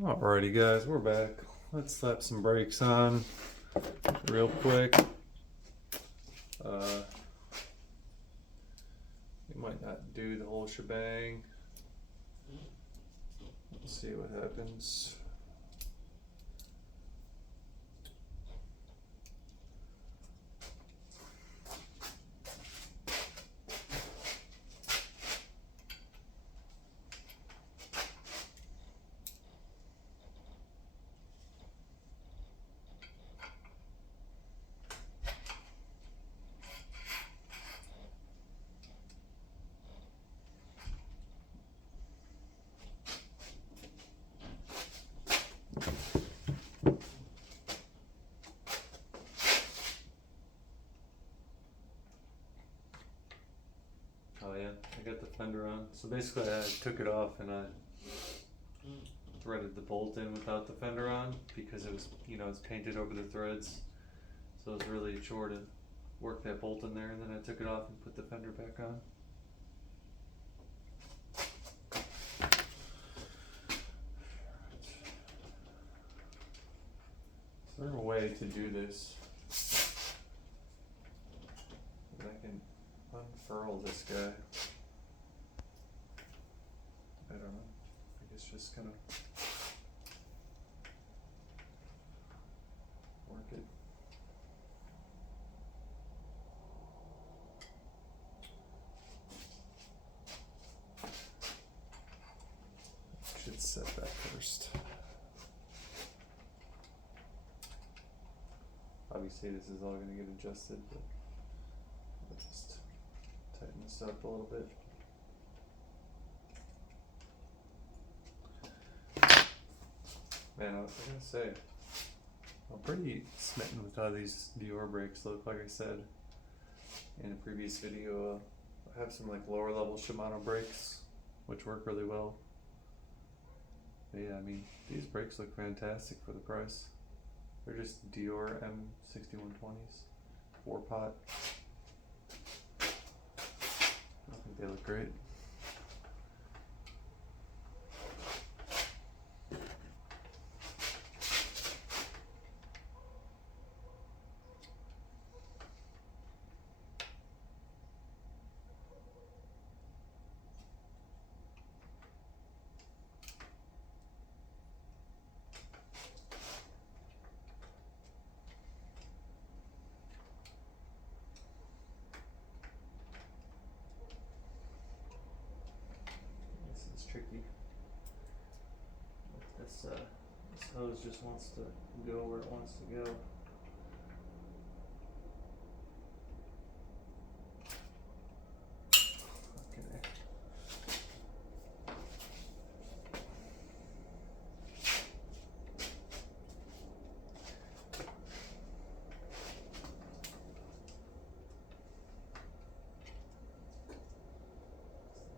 Alrighty guys, we're back. Let's slap some brakes on real quick. We might not do the whole shebang. Let's see what happens. Oh yeah, I got the fender on. So basically I took it off and I threaded the bolt in without the fender on because it was, it's painted over the threads. So it was really a chore to work that bolt in there, and then I took it off and put the fender back on. Is there a way to do this that I can unfurl this guy? I don't know. I guess just kind of work it. Should set that first. Obviously this is all going to get adjusted, but I'll just tighten this up a little bit. Man, I was gonna say, I'm pretty smitten with how these Dior brakes look. Like I said in a previous video, I have some like lower level Shimano brakes, which work really well. But yeah, I mean, these brakes look fantastic for the price. They're just Dior M6120s, 4-pot. I think they look great. Tricky. This hose just wants to go where it wants to go. Okay.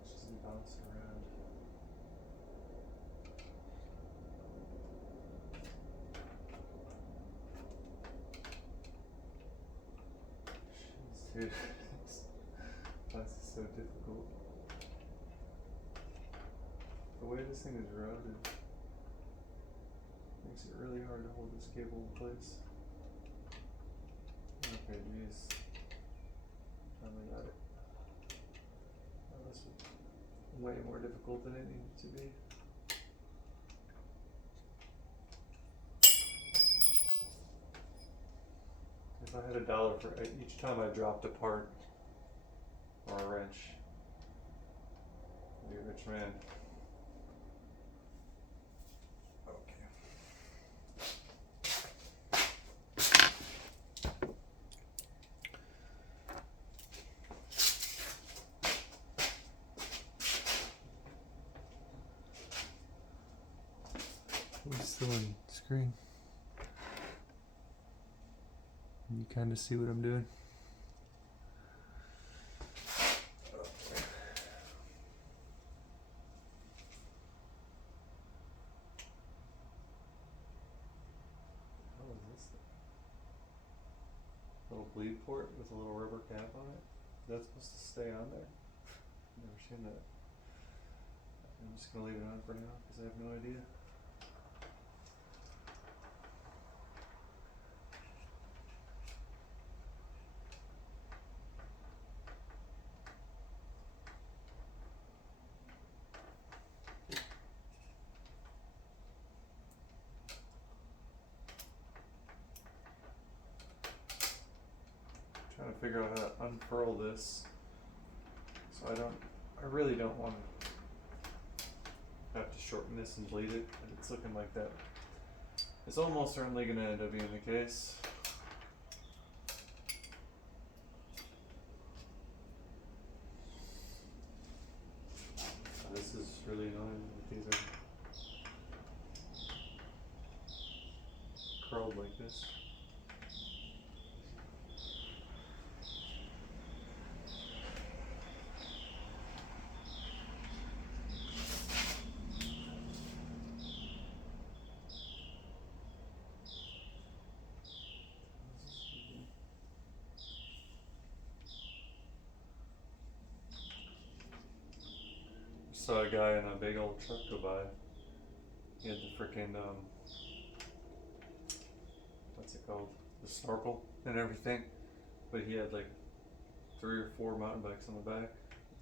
Just bounce around. Dude, this is so difficult. The way this thing is routed makes it really hard to hold this cable in place. Okay, geez. Finally got it. Oh, this was way more difficult than it needed to be. If I had $1 for each time I dropped a part or a wrench, I'd be a rich man. Okay. We're still on screen. You kind of see what I'm doing. What is this thing? Little bleed port with a little rubber cap on it. Is that supposed to stay on there? Never seen that. I'm just gonna leave it on for now because I have no idea. figure out how to unfurl this. So I really don't want to have to shorten this and bleed it, but it's looking like that. It's almost certainly going to end up being the case. This is really annoying that these are curled like this. Saw a guy in a big old truck go by. He had the freaking what's it called? The snorkel and everything. But he had like 3 or 4 mountain bikes on the back.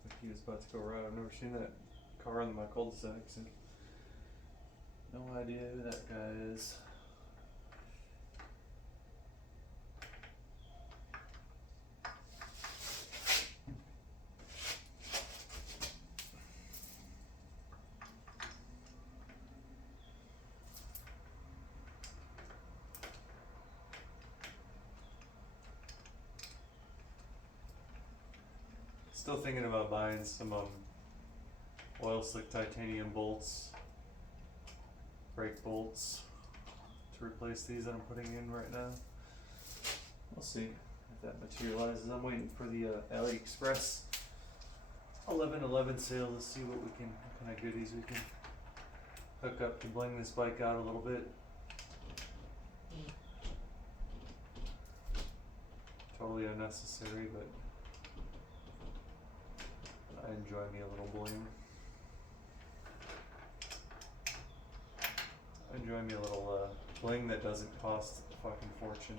Like he was about to go ride. I've never seen that car in my cul-de-sac, so no idea who that guy is. Still thinking about buying some oil slick titanium bolts, brake bolts, to replace these that I'm putting in right now. We'll see if that materializes. I'm waiting for the AliExpress 11/11 sale to see what kind of goodies we can hook up to bling this bike out a little bit. Totally unnecessary, but I enjoy me a little bling. I enjoy me a little bling that doesn't cost a fucking fortune.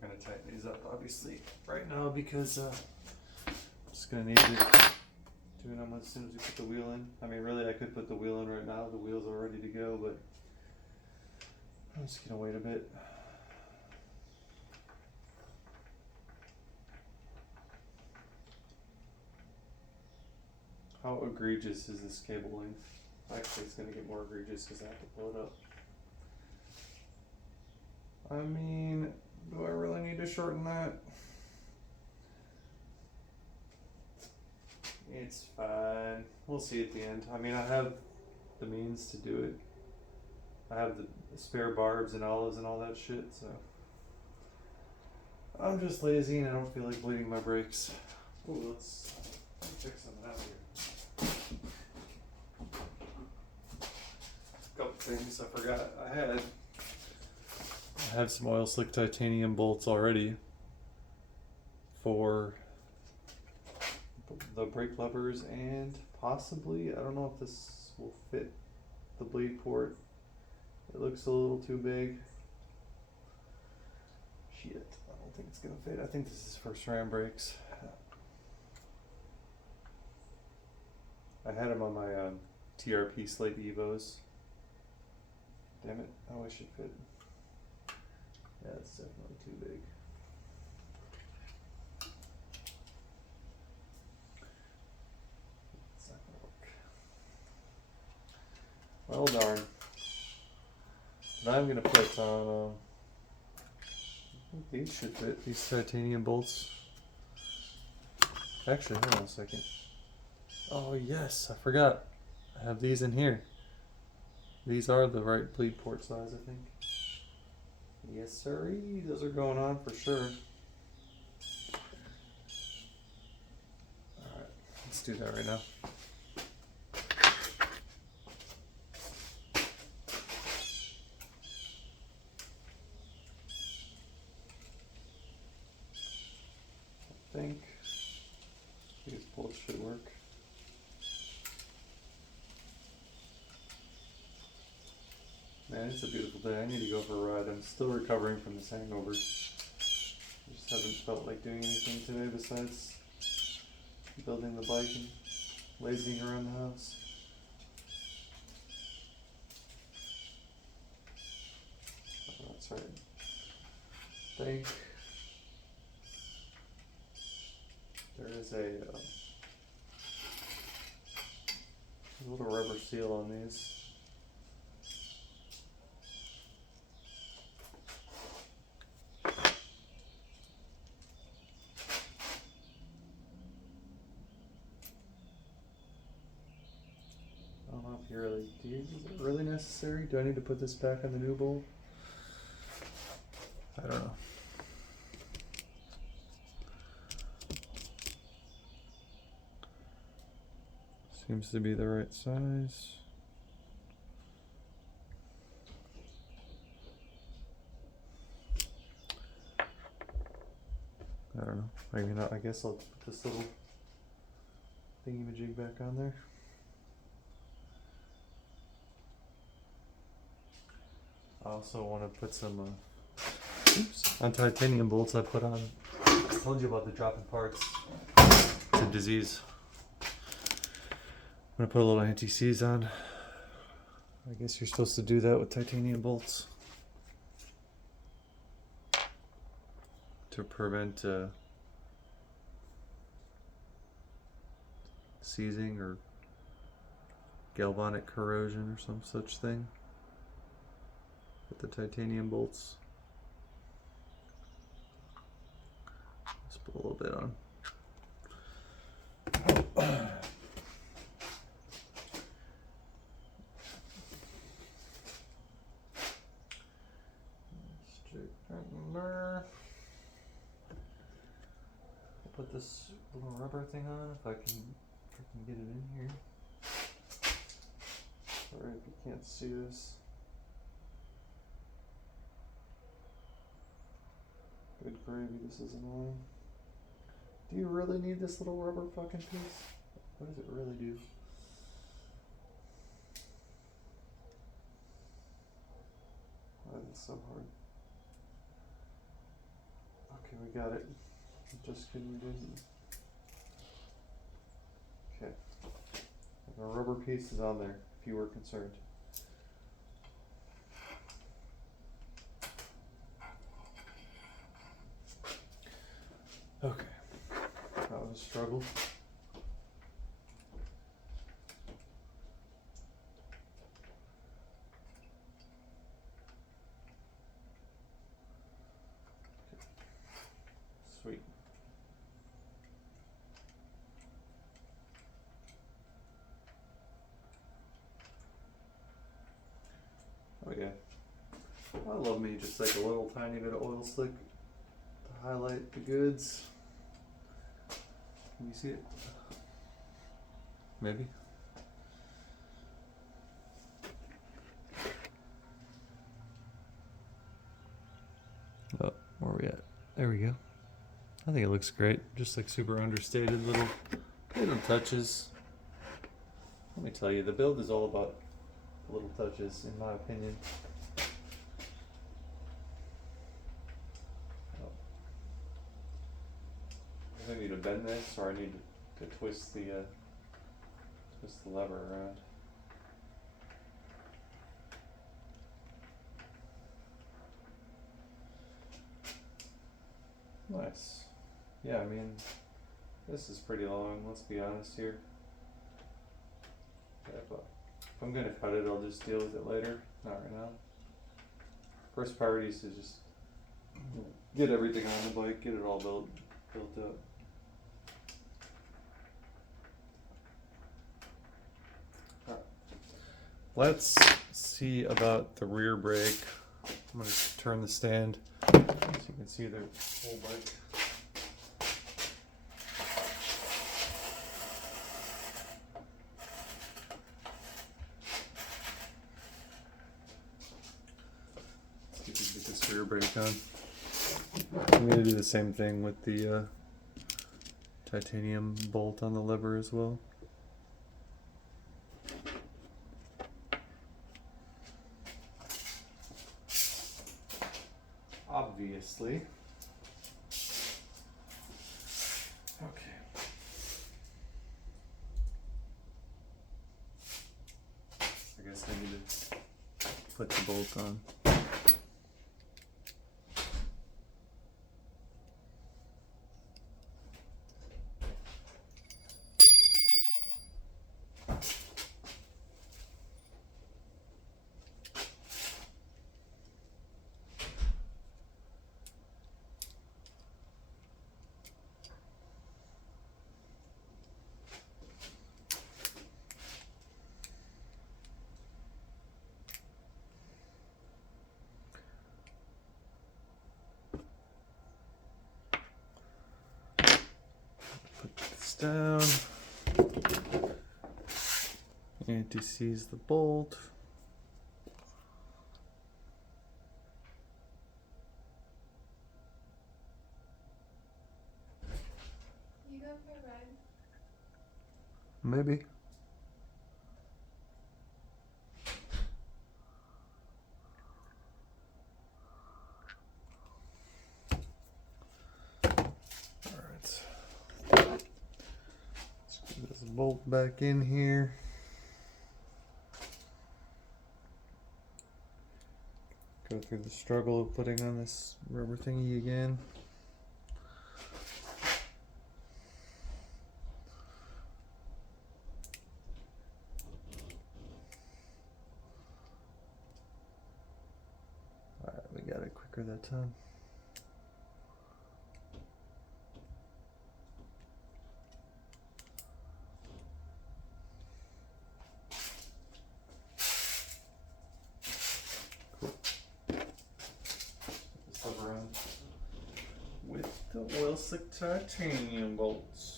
Gonna tighten these up obviously right now because I'm just gonna need to do them as soon as we put the wheel in. I mean, really I could put the wheel in right now, the wheels are ready to go, but I'm just gonna wait a bit. How egregious is this cable length? Actually, it's gonna get more egregious because I have to pull it up. I mean, do I really need to shorten that? It's fine. We'll see at the end. I mean, I have the means to do it. I have the spare barbs and olives and all that shit, so. I'm just lazy and I don't feel like bleeding my brakes. Ooh, let's check something out here. A couple things I forgot I had. I have some oil slick titanium bolts already for the brake levers and possibly, I don't know if this will fit the bleed port. It looks a little too big. Shit, I don't think it's gonna fit. I think this is for SRAM brakes. I had them on my TRP Slate Evos. Damn it, I wish it fit. Yeah, it's definitely too big. It's not gonna work. Well, darn. But I'm gonna put on. I think these should fit. These titanium bolts. Actually, hold on a second. Oh yes, I forgot. I have these in here. These are the right bleed port size, I think. Yes, sir. Those are going on for sure. Alright, let's do that right now. I think these bolts should work. Man, it's a beautiful day. I need to go for a ride. I'm still recovering from this hangover. I just haven't felt like doing anything today besides building the bike and lazying around the house. Oh, that's right. I think there is a little rubber seal on these. I don't know if you really, is it really necessary? Do I need to put this back on the new bowl? I don't know. Seems to be the right size. I don't know. Maybe not. I guess I'll put this little thingy-majig back on there. I also want to put some on titanium bolts. I put on. I told you about the dropping parts. It's a disease. I'm gonna put a little anti-seize on. I guess you're supposed to do that with titanium bolts to prevent seizing or galvanic corrosion or some such thing with the titanium bolts. Just put a little bit on. I'll put this little rubber thing on if I can get it in here. Sorry if you can't see this. Good gravy, this is annoying. Do you really need this little rubber fucking piece? What does it really do? Why is it so hard? Okay, we got it. Just kidding, we didn't. Okay. And the rubber piece is on there, if you were concerned. Okay. That was a struggle. Sweet. Oh yeah. I love me just like a little tiny bit of oil slick to highlight the goods. Can you see it? Maybe. Oh, where are we at? There we go. I think it looks great. Just like super understated little touches. Let me tell you, the build is all about little touches, in my opinion. Oh. I need to bend this, or I need to twist the lever around. Nice. Yeah, I mean, this is pretty long, let's be honest here. Yeah, but if I'm gonna cut it, I'll just deal with it later, not right now. First priority is to just get everything on the bike, get it all built up. Alright. Let's see about the rear brake. I'm gonna turn the stand so you can see the whole bike. Let's get this rear brake on. I'm gonna do the same thing with the titanium bolt on the lever as well. Obviously. Okay. I guess I need to put the bolt on. Put this down. Anti-seize the bolt. You go for a ride? Maybe. Alright. Let's get this bolt back in here. Go through the struggle of putting on this rubber thingy again. Alright, we got it quicker that time. Cool. Put this lever on with the oil slick titanium bolts.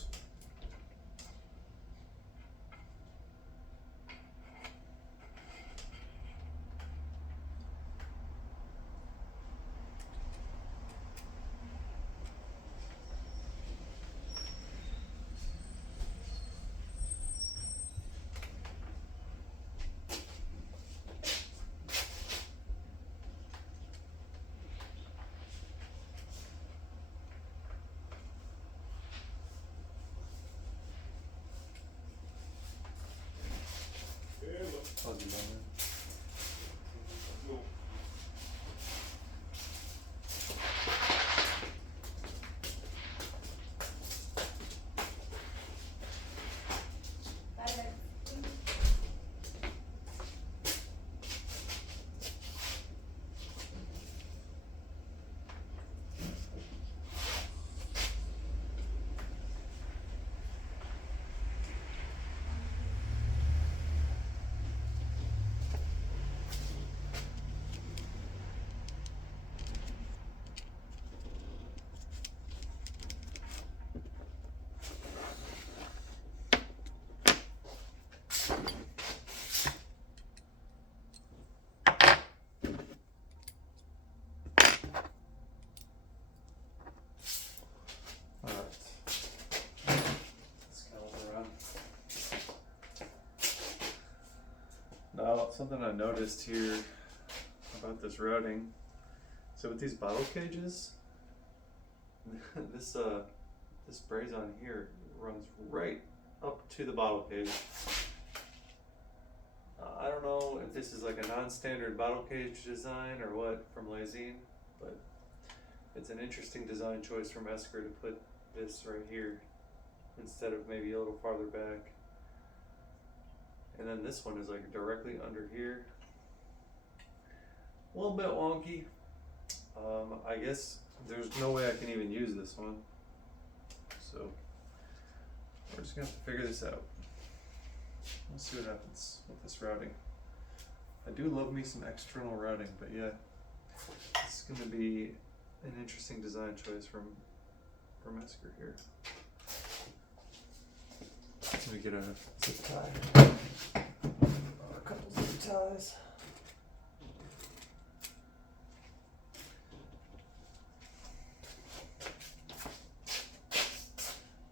I'll do that. Now, something I noticed here about this routing. So with these bottle cages, this braze on here runs right up to the bottle cage. I don't know if this is like a non-standard bottle cage design or what from Lazine, but it's an interesting design choice from Esker to put this right here instead of maybe a little farther back. And then this one is like directly under here. A little bit wonky. I guess there's no way I can even use this one. So we're just gonna have to figure this out. Let's see what happens with this routing. I do love me some external routing, but yeah, it's gonna be an interesting design choice from Esker here. Let me get a zip tie. Or a couple zip ties.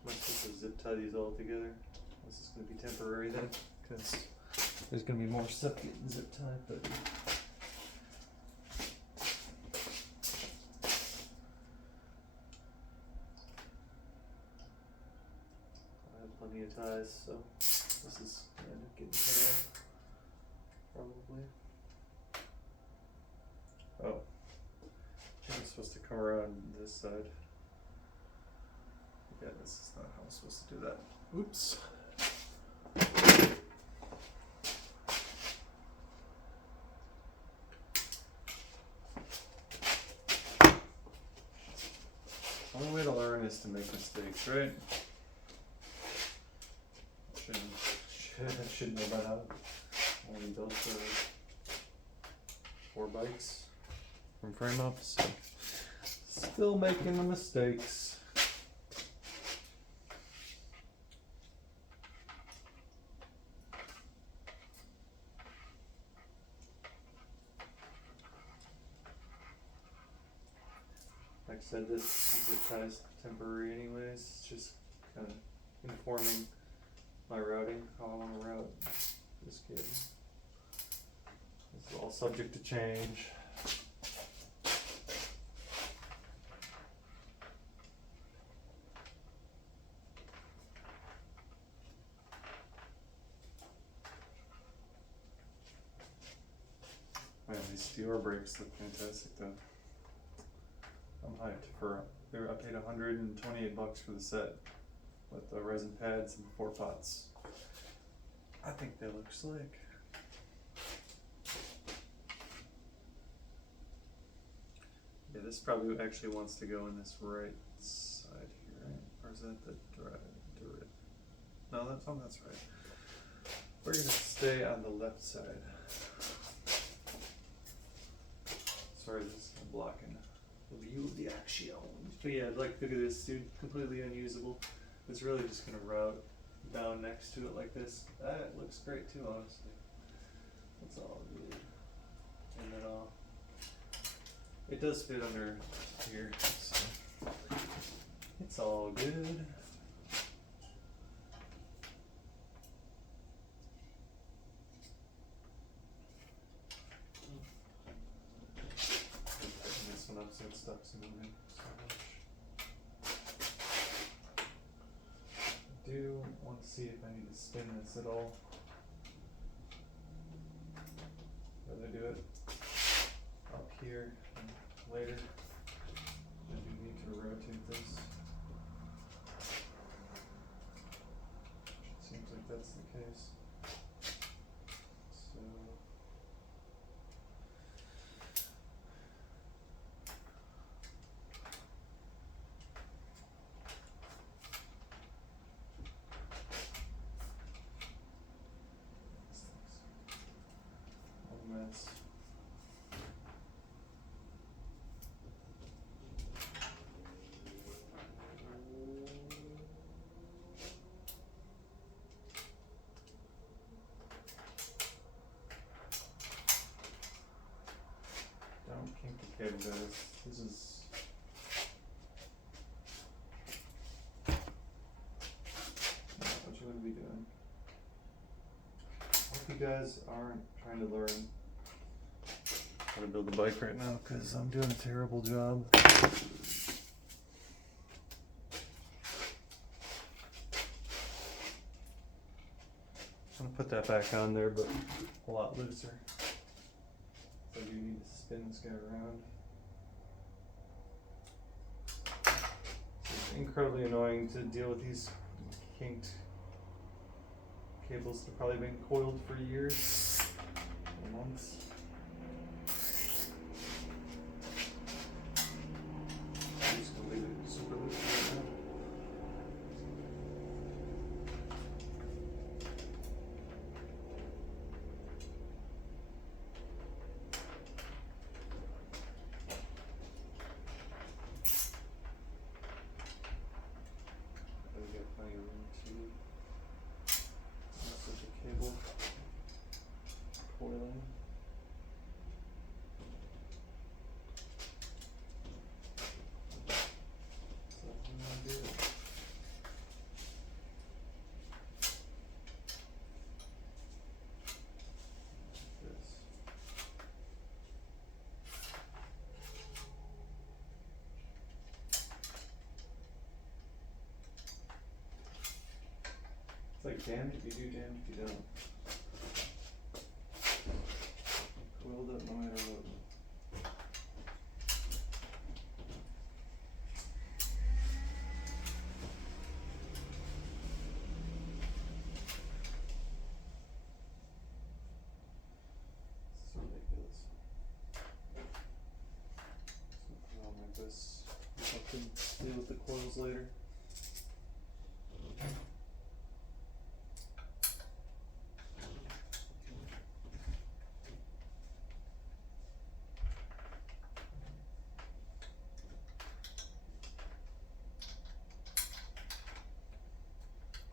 I'm supposed to zip tie these all together. This is going to be temporary then, because there's going to be more stuff getting zip tied, but I have plenty of ties, so this is going to end up getting cut off, probably. Oh, I think I'm supposed to come around this side. Yeah, this is not how I'm supposed to do that. Oops. The only way to learn is to make mistakes, right? Should know by now. Only built 4 bikes from frame up, so still making the mistakes. Like I said, this zip tie is temporary anyways. It's just kind of informing my routing, how I want to route this kid. This is all subject to change. Man, these Dior brakes look fantastic though. I'm hyped for. I paid $128 for the set with the resin pads and 4 pots. I think they look slick. Yeah, this probably actually wants to go in this right side here, right? Or is that the direct? No, that's right. We're gonna stay on the left side. Sorry, this is blocking the view of the action. But yeah, like, look at this, dude, completely unusable. It's really just gonna route down next to it like this. That looks great too, honestly. That's all good. And then it does fit under here, so it's all good. Tighten this one up so it stops moving so much. I do want to see if I need to spin this at all. Rather do it up here and later. I do need to rotate this. Seems like that's the case. So a mess. Don't kink the cable, guys. This is not what you want to be doing. Hope you guys aren't trying to learn how to build a bike right now, because I'm doing a terrible job. I'm gonna put that back on there, but a lot looser. So you need to spin this guy around. incredibly annoying to deal with these kinked cables that have probably been coiled for years or months. I'm just gonna leave it super loose right now. I've got plenty of room to switch a cable coiling. So I'm gonna do it. This. It's like damned if you do, damned if you don't. Coiled up no matter what. It's ridiculous. So put it on like this. I can deal with the coils later.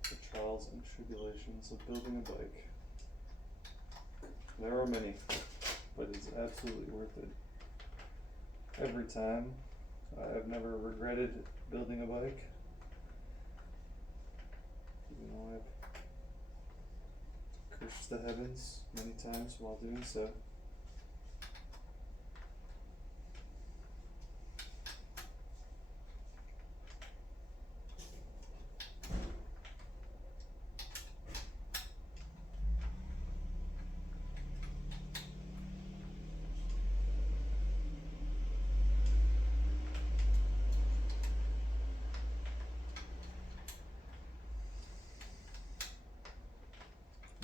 The trials and tribulations of building a bike. There are many, but it's absolutely worth it. Every time. I have never regretted building a bike. Even though I've cursed the heavens many times while doing so.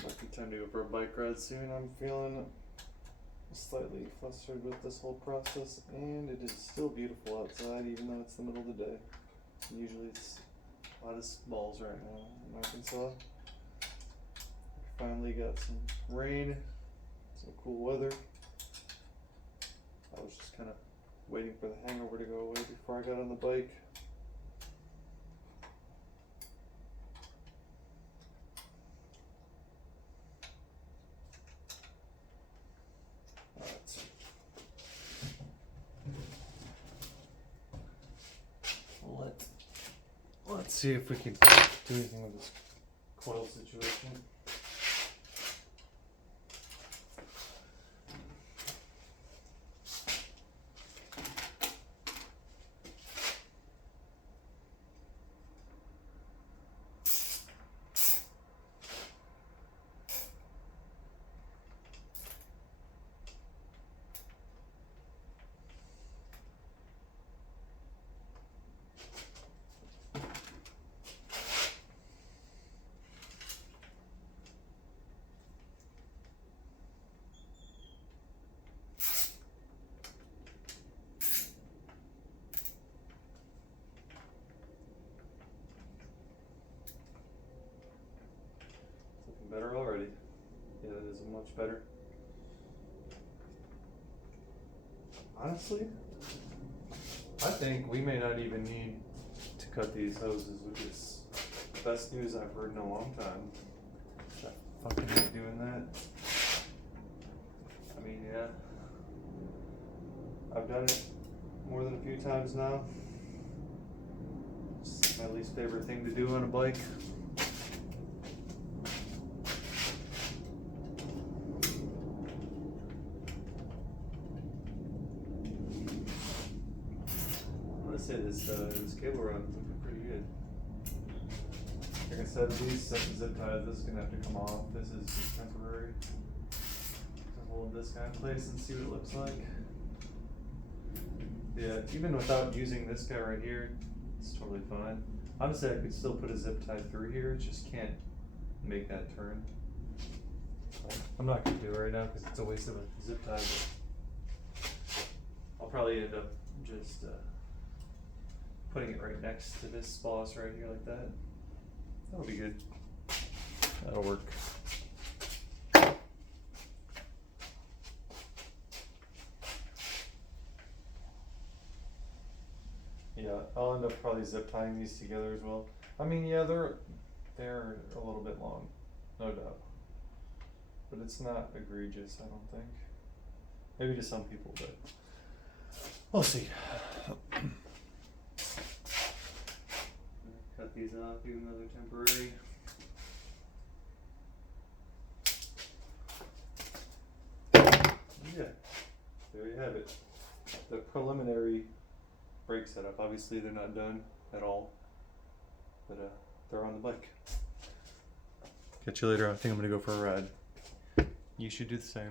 Might be time to go for a bike ride soon. I'm feeling slightly flustered with this whole process, and it is still beautiful outside even though it's the middle of the day. Usually it's hot as balls right now in Arkansas. We finally got some rain, some cool weather. I was just kind of waiting for the hangover to go away before I got on the bike. Let's see if we can do anything with this coil situation. Better already. Yeah, it is much better. Honestly, I think we may not even need to cut these hoses, which is the best news I've heard in a long time. I fucking hate doing that. I mean, yeah. I've done it more than a few times now. It's my least favorite thing to do on a bike. Say this cable run is looking pretty good. Like I said, these set the zip ties, this is gonna have to come off. This is just temporary to hold this guy in place and see what it looks like. Yeah, even without using this guy right here, It's totally fine. Honestly, I could still put a zip tie through here, just can't make that turn. I'm not gonna do it right now because it's a waste of a zip tie, but I'll probably end up just putting it right next to this boss right here like that. That'll be good. That'll work. Yeah, I'll end up probably zip tying these together as well. I mean, yeah, they're a little bit long, no doubt. But it's not egregious, I don't think. Maybe to some people, but we'll see. Cut these off, do another temporary. Yeah, there you have it. The preliminary brake setup. Obviously they're not done at all, but they're on the bike. Catch you later. I think I'm gonna go for a ride. You should do the same.